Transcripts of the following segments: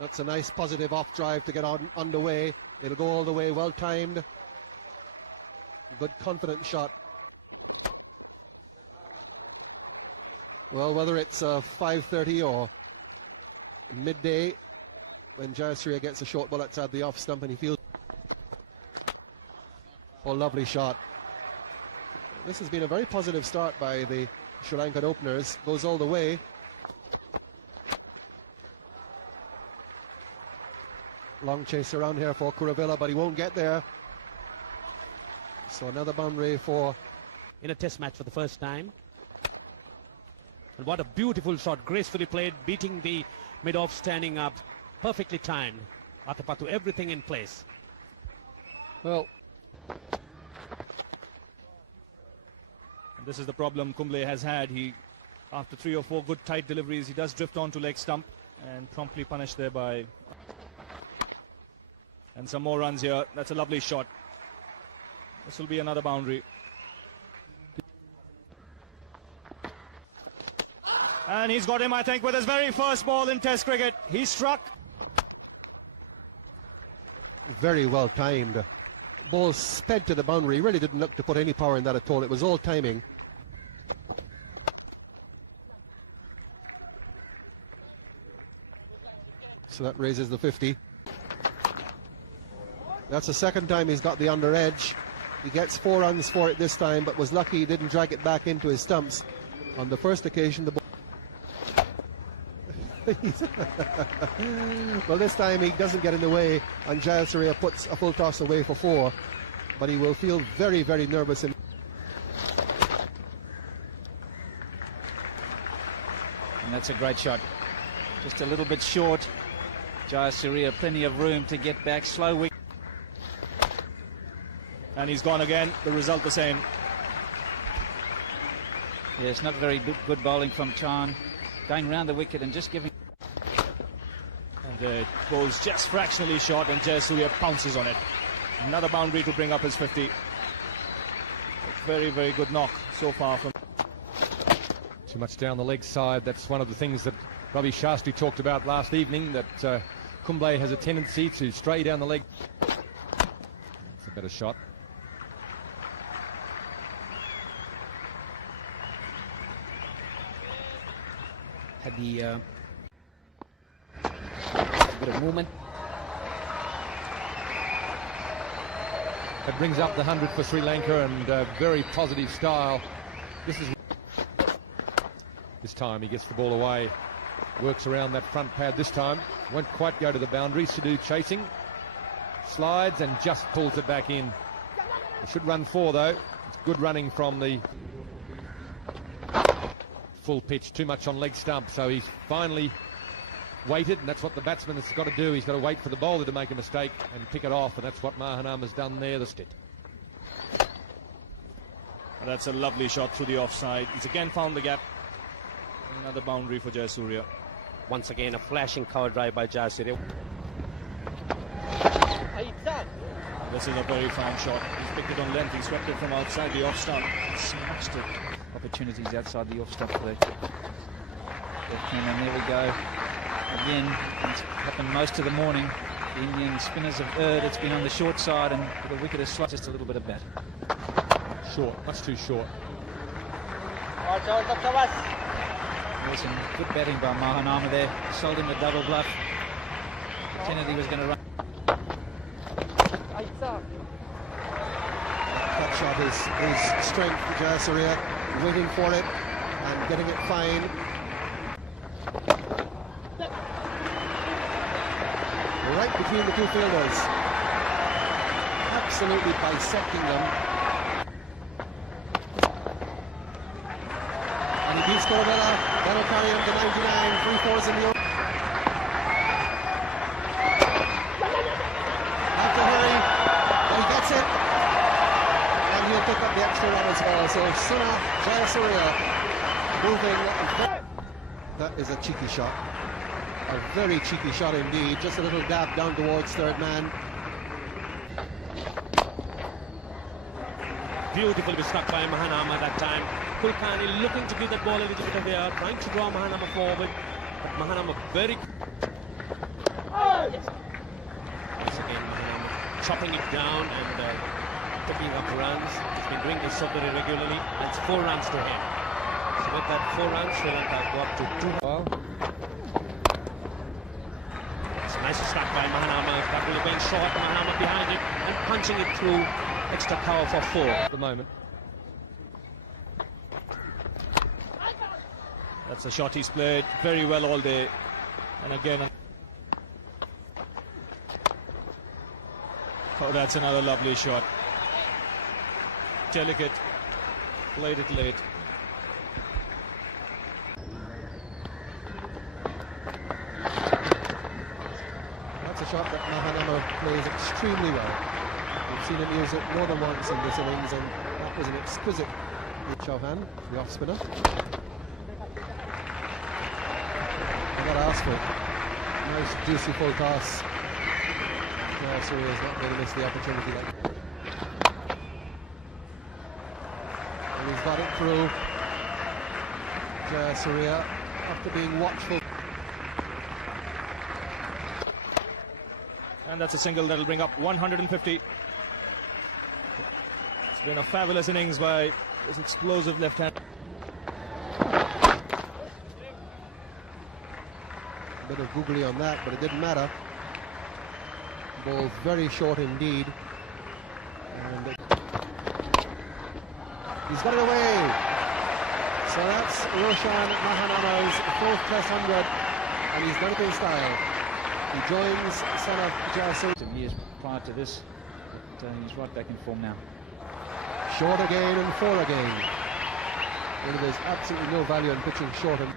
That's a nice positive off drive to get on underway. It'll go all the way, well timed. Good confident shot. Well, whether it's 5:30 or midday, when Jayasuriya gets a short ball outside the off stump and he feels. Oh, lovely shot. This has been a very positive start by the Sri Lankan openers. Goes all the way. Long chase around here for Kuravilla, but he won't get there. So another boundary for... in a test match for the first time. And what a beautiful shot, gracefully played, beating the mid-off, standing up, perfectly timed. Atapattu, everything in place. Well, and this is the problem Kumble has had. He, after 3 or 4 good tight deliveries, he does drift onto leg stump and promptly punished there by... and some more runs here. That's a lovely shot. This will be another boundary. And he's got him, I think, with his very first ball in Test cricket. He struck. very well timed. Ball sped to the boundary. He really didn't look to put any power in that at all. It was all timing. So that raises the 50. That's the second time he's got the under edge. He gets 4 runs for it this time, but was lucky he didn't drag it back into his stumps. On the first occasion, the ball... Well, this time he doesn't get in the way, and Jayasuriya puts a full toss away for 4. But he will feel very, very nervous. And that's a great shot. Just a little bit short. Jayasuriya, plenty of room to get back. Slow wicket. And he's gone again. The result the same. Yes, not very good bowling from Chan. Going round the wicket and just giving... And the ball's just fractionally short, and Jayasuriya pounces on it. Another boundary to bring up his 50. A very, very good knock so far from... Too much down the leg side. That's one of the things that Ravi Shastri talked about last evening, that Kumble has a tendency to stray down the leg. It's a better shot. Had the bit of movement. It brings up the 100 for Sri Lanka, and very positive style. This time he gets the ball away, works around that front pad this time. Won't quite go to the boundary. Sidhu chasing, slides and just pulls it back in. He should run 4 though. It's good running from the full pitch. Too much on leg stump, so he's finally waited, and that's what the batsman has got to do. He's got to wait for the bowler to make a mistake and pick it off, and that's what Mahanam has done there. The stick. And that's a lovely shot through the offside. He's again found the gap. Another boundary for Jayasuriya. Once again, a flashing cover drive by Jayasuriya. This is a very fine shot. He's picked it on length. He swept it from outside the off stump. Smashed it. Opportunities outside the off stump there. And there we go. Again, it's happened most of the morning. The Indian spinners have erred. It's been on the short side, and the wicket has slid just a little bit of bat. Short, much too short. There's some good batting by Mahanama there. Sold him a double bluff. Pretended he was going to run. that shot is strength for Jayasuriya, waiting for it and getting it fine. Right between the two fielders, absolutely bisecting them. And he beats Kuravilla. That'll carry him to 99, 3-4s in the over. Have to hurry, but he gets it. And he'll pick up the extra run as well. So Suna Jayasuriya moving. That is a cheeky shot. A very cheeky shot indeed. Just a little dab down towards third man. Beautifully struck by Mahanama that time. Kulkarni looking to give that ball a little bit of air, trying to draw Mahanama forward. But Mahanama very... Once again, chopping it down and picking up runs. He's been doing this so very regularly. And it's 4 runs to him. So with that 4 runs, Sri Lanka go up to 2. It's a nice start by Mahanama. That will be short. Mahanama behind it and punching it through. Extra cover for 4 at the moment. That's a shot he's played very well all day. And again, oh, that's another lovely shot. Delicate, played it late. That's a shot that Mahanama plays extremely well. We've seen him use it more than once in this innings, and that was an exquisite Chauhan, the off spinner. I got to ask for it. Nice juicy full toss. Surya is not going to miss the opportunity. And he's got it through. Surya, after being watchful. And that's a single that'll bring up 150. It's been a fabulous innings by this explosive left hand. Bit of googly on that, but it didn't matter. Ball very short indeed. And he's got it away. So that's Roshan Mahanama's 4th Test 100, and he's done it in style. He joins son of Jayasuriya. Some years prior to this, but he's right back in form now. Short again and 4 again. Well, there's absolutely no value in pitching short. And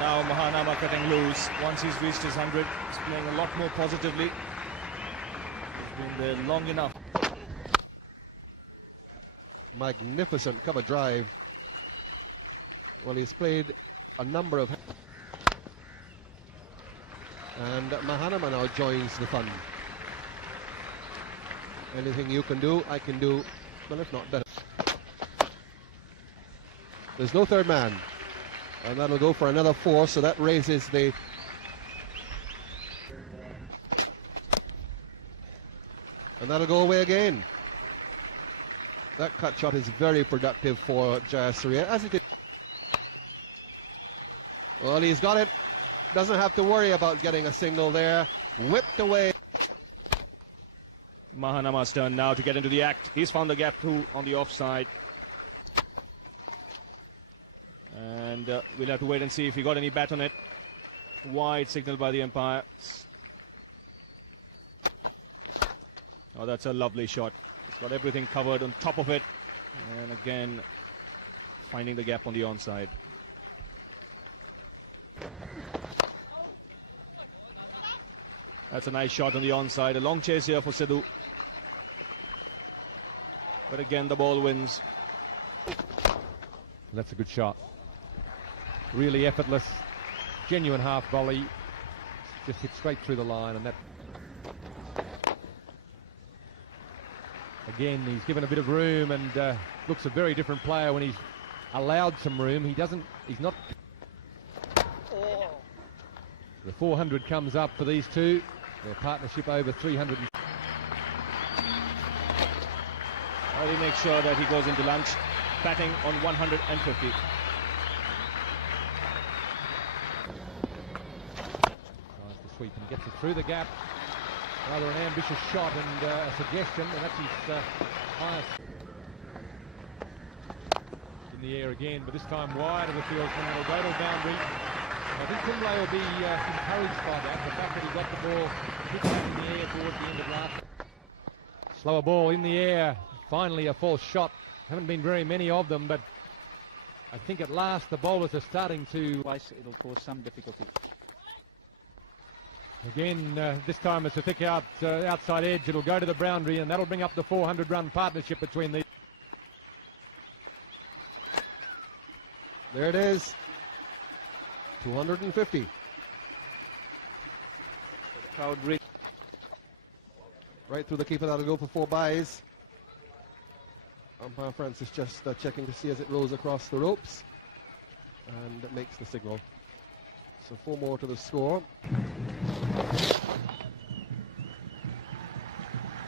now Mahanama cutting loose. Once he's reached his 100, he's playing a lot more positively. He's been there long enough. magnificent cover drive. Well, he's played a number of... And Mahanama now joins the fun. Anything you can do, I can do, well, if not better. There's no third man. And that'll go for another 4, so that raises the... And that'll go away again. That cut shot is very productive for Jayasuriya, as it is. Well, he's got it. Doesn't have to worry about getting a single there. Whipped away. Mahanama's turn now to get into the act. He's found the gap too on the offside. And we'll have to wait and see if he got any bat on it. Wide signal by the umpire. Oh, that's a lovely shot. It's got everything covered on top of it. And again, finding the gap on the onside. That's a nice shot on the onside. A long chase here for Sidhu. But again, the ball wins. That's a good shot. Really effortless, genuine half volley. Just hit straight through the line, and that... Again, he's given a bit of room and looks a very different player when he's allowed some room. He's not... The 400 comes up for these two. Their partnership over 300. Well, he makes sure that he goes into lunch, batting on 150. Tries to sweep and gets it through the gap. Rather an ambitious shot and a suggestion, and that's his highest. In the air again, but this time wide of the field, and it'll go to a boundary. I think Kumble will be encouraged by that, the fact that he got the ball hit back in the air towards the end of last. Slower ball in the air, finally a false shot. Haven't been very many of them, but I think at last the bowlers are starting to... It'll cause some difficulty. Again, this time it's a thick outside edge. It'll go to the boundary, and that'll bring up the 400-run partnership between these. There it is. 250. The crowd really... Right through the keeper, that'll go for 4 byes. Umpire Francis just checking to see as it rolls across the ropes, and it makes the signal. So 4 more to the score.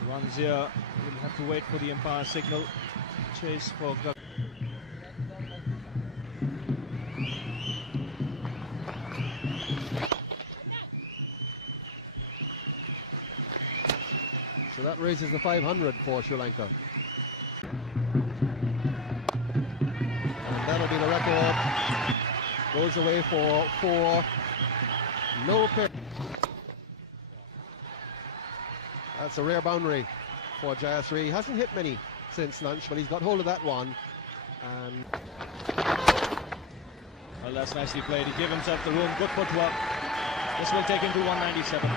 Runs here. We'll have to wait for the umpire signal. Chase for Gug. So that raises the 500 for Sri Lanka. And that'll be the record. Goes away for 4. No pick. That's a rare boundary for Jayasri. He hasn't hit many since lunch, but he's got hold of that one. And Well, that's nicely played. He gave himself the room. Good footwork. This will take him to 197.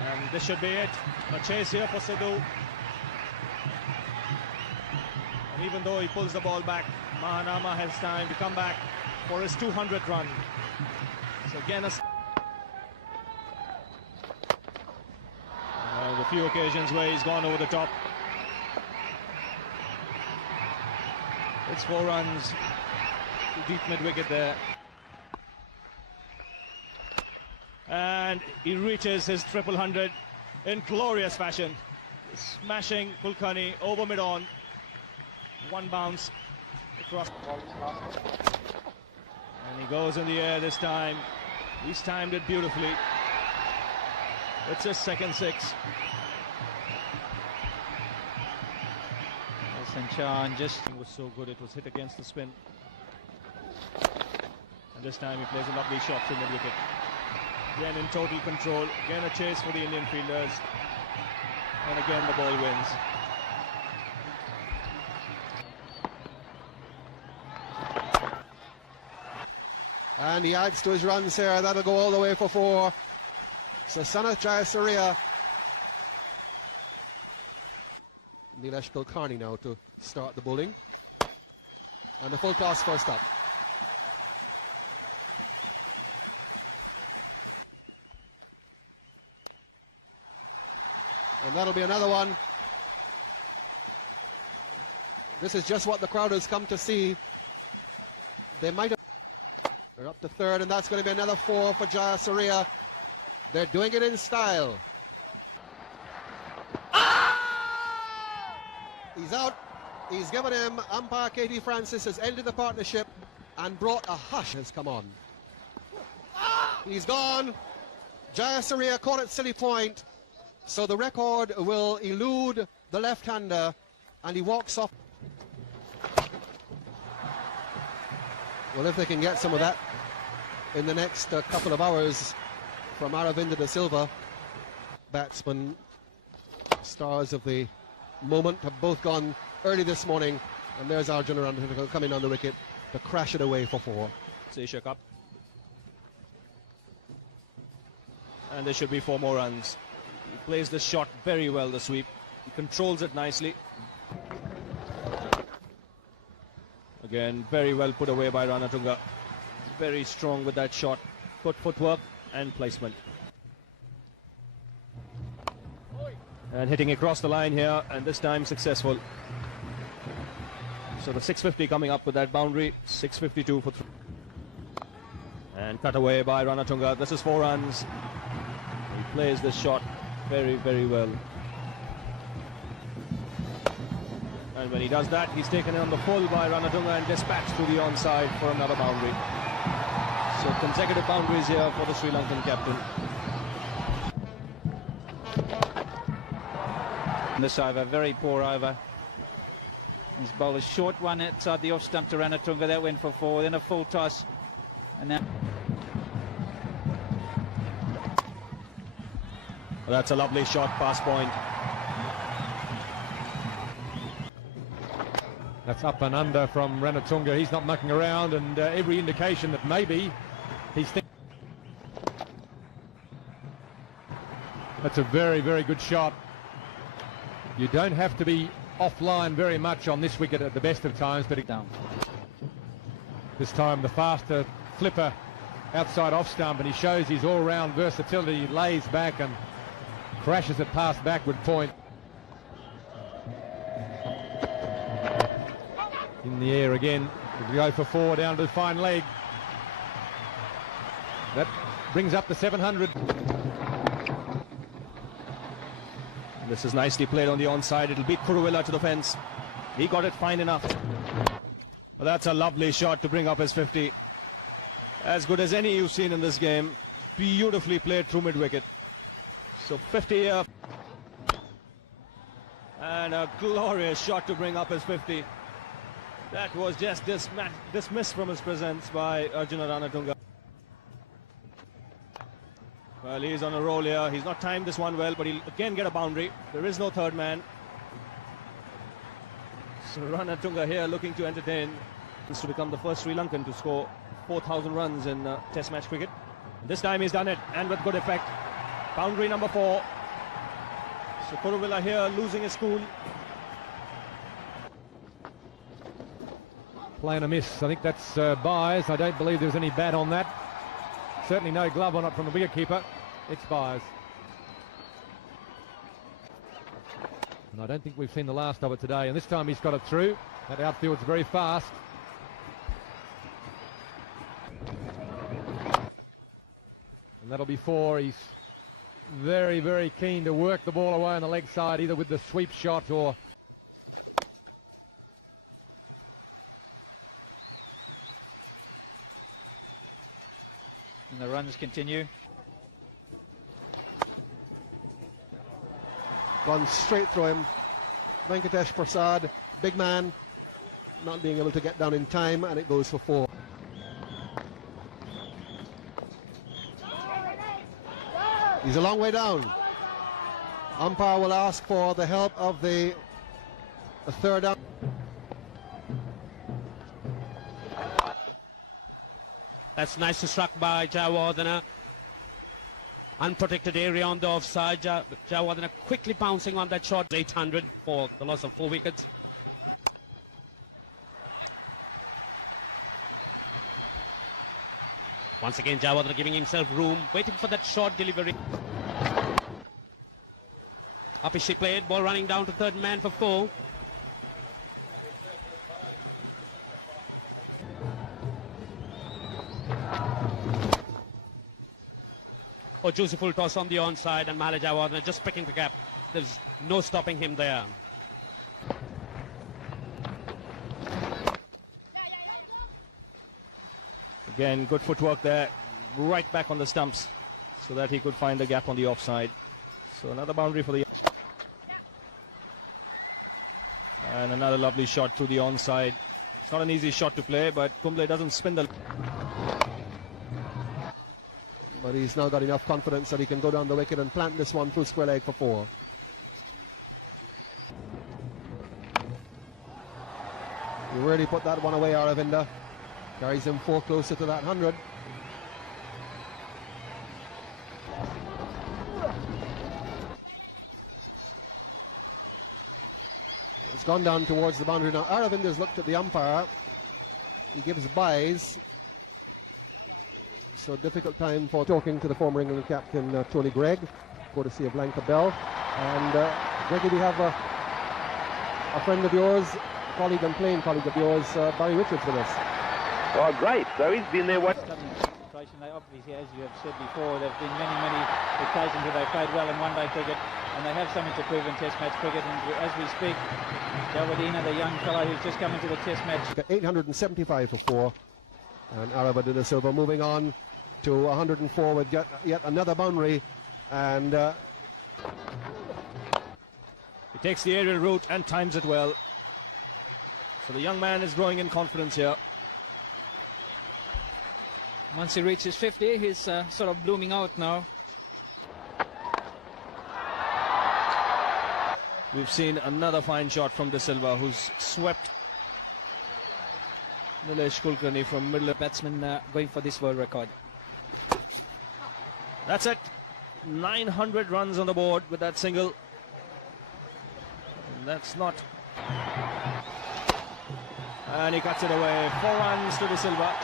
And this should be it. A chase here for Sidhu. And even though he pulls the ball back, Mahanama has time to come back for his 200th run. So again, the few occasions where he's gone over the top. It's 4 runs to deep mid-wicket there. And he reaches his 100 in glorious fashion. Smashing Kulkarni over mid-on. 1 bounce across. And he goes in the air this time. He's timed it beautifully. It's his second 6. Sanchan just It was so good, it was hit against the spin. And this time he plays a lovely shot to mid-wicket. Again in total control. Again a chase for the Indian fielders. And again the ball wins. And he adds to his runs here. That'll go all the way for 4. So Sanath Jayasuriya. Nilesh Kulkarni now to start the bowling. And the full toss first up. And that'll be another one. This is just what the crowd has come to see. They might have... They're up to 3rd, and that's going to be another 4 for Jayasuriya. They're doing it in style. He's out. He's given him. Umpire Katie Francis has ended the partnership and brought a hush has come on. He's gone. Jayasuriya caught at silly point. So the record will elude the left-hander, and he walks off. Well, if they can get some of that in the next couple of hours from Aravinda de Silva, batsmen, stars of the moment, have both gone early this morning, and there's Arjun Ranatungga coming on the wicket to crash it away for 4. It's Asia Cup. And there should be 4 more runs. He plays the shot very well, the sweep. He controls it nicely. Again, very well put away by Ranatungga. Very strong with that shot. Good footwork and placement. And hitting across the line here, and this time successful. So the 650 coming up with that boundary. 652 for 3. And cut away by Ranatungga. This is 4 runs. He plays this shot very, very well. And when he does that, he's taken it on the full by Ranatungga and dispatched to the onside for another boundary. So consecutive boundaries here for the Sri Lankan captain. this over, very poor over. He's bowled a short one outside the off stump to Ranatungga. That went for 4. Then a full toss. And now... Well, that's a lovely shot past point. That's up and under from Ranatungga. He's not mucking around, and every indication that maybe he's thinking. That's a very, very good shot. You don't have to be offline very much on this wicket at the best of times, but down. this time the faster flipper outside off stump, and he shows his all-round versatility. He lays back and crashes it past backward point. In the air again, we go for 4 down to the fine leg. That brings up the 700. This is nicely played on the onside. It'll beat Kuruvilla to the fence. He got it fine enough. Well, that's a lovely shot to bring up his 50. As good as any you've seen in this game. Beautifully played through mid-wicket. So 50 here. And a glorious shot to bring up his 50. That was just dismissed from his presence by Arjuna Ranatunga. Well, he's on a roll here. He's not timed this one well, but he'll again get a boundary. There is no third man. So Ranatunga here looking to entertain. This to become the first Sri Lankan to score 4,000 runs in Test match cricket. This time he's done it, and with good effect. Boundary number 4. So Kuruvilla here losing his cool. Playing a miss. I think that's Byers. I don't believe there's any bat on that. Certainly no glove on it from the wicketkeeper. It's Byers. And I don't think we've seen the last of it today. And this time he's got it through. That outfield's very fast. And that'll be 4. He's very, very keen to work the ball away on the leg side, either with the sweep shot or... And the runs continue. Gone straight through him. Venkatesh Prasad, big man, not being able to get down in time, and it goes for 4. He's a long way down. Umpire will ask for the help of the third up. That's nicely struck by Jayawardena. Unprotected area on the offside. Jayawardena quickly pouncing on that shot. 800 for the loss of 4 wickets. Once again, Jayawardena giving himself room, waiting for that short delivery. Up is she played, ball running down to third man for 4. Oh, juicy full toss on the onside, and Mahala Jayawardena just picking the gap. There's no stopping him there. Again, good footwork there, right back on the stumps, so that he could find the gap on the offside. So another boundary for the... And another lovely shot through the onside. It's not an easy shot to play, but Kumble doesn't spin the... But he's now got enough confidence that he can go down the wicket and plant this one through square leg for 4. He really put that one away, Aravinda. Carries him 4 closer to that 100. It's gone down towards the boundary now. Aravinda's looked at the umpire. He gives byes. So difficult time for talking to the former England captain Tony Gregg, courtesy of Lanka Bell. And Greggy, we have a friend of yours, colleague and playing colleague of yours, Barry Richards, with us. Oh, great. So he's been there. They obviously, as you have said before, there have been many occasions where they've played well in one-day cricket, and they have something to prove in Test match cricket. And as we speak, Jayawardena, the young fellow who's just come into the Test match, 875 for 4, and Aravinda Silva moving on to 104 with yet another boundary, and He takes the aerial route and times it well. So the young man is growing in confidence here. once he reaches 50, he's sort of blooming out now. We've seen another fine shot from De Silva, who's swept Nilesh Kulkarni from middle. Batsman going for this world record. That's it. 900 runs on the board with that single. And that's not... And he cuts it away. 4 runs to De Silva.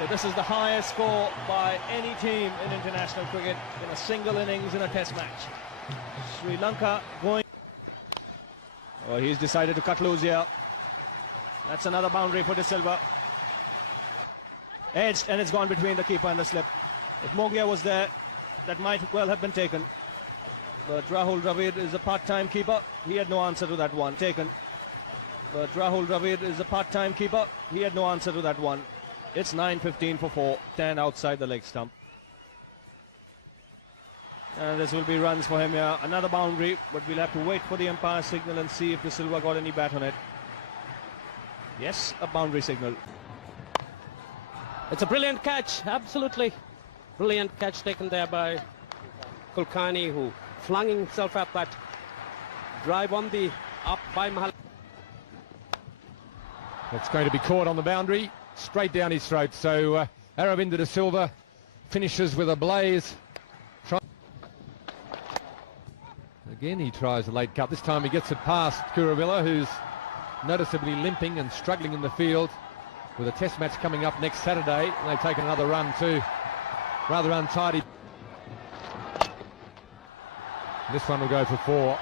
So this is the highest score by any team in international cricket in a single innings in a test match. Sri Lanka going... Oh, he's decided to cut loose here. That's another boundary for De Silva. Edged, and it's gone between the keeper and the slip. If Mogia was there, that might well have been taken. But Rahul Dravid is a part-time keeper. He had no answer to that one. Taken. But Rahul Dravid is a part-time keeper. He had no answer to that one. It's 9:15 for 4. 10 outside the leg stump. And this will be runs for him here. Another boundary, but we'll have to wait for the umpire signal and see if De Silva got any bat on it. Yes, a boundary signal. It's a brilliant catch, absolutely brilliant catch taken there by Kulkarni, who flung himself at that drive on the up by Mahal. It's going to be caught on the boundary, straight down his throat. So Aravinda De Silva finishes with a blaze. Again, he tries a late cut. This time he gets it past Kuravilla, who's noticeably limping and struggling in the field, with a test match coming up next Saturday. And they've taken another run too. Rather untidy. This one will go for 4.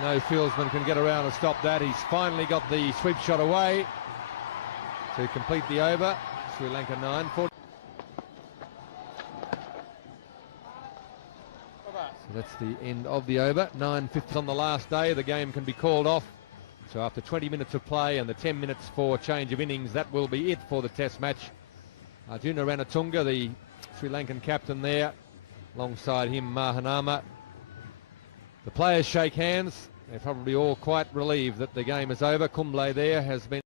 No fieldsman can get around and stop that. He's finally got the sweep shot away to complete the over. Sri Lanka 9. So that's the end of the over. 9:50 on the last day. The game can be called off. So after 20 minutes of play and the 10 minutes for change of innings, that will be it for the test match. Arjuna Ranatunga, the Sri Lankan captain there, alongside him Mahanama. The players shake hands. They're probably all quite relieved that the game is over. Kumble there has been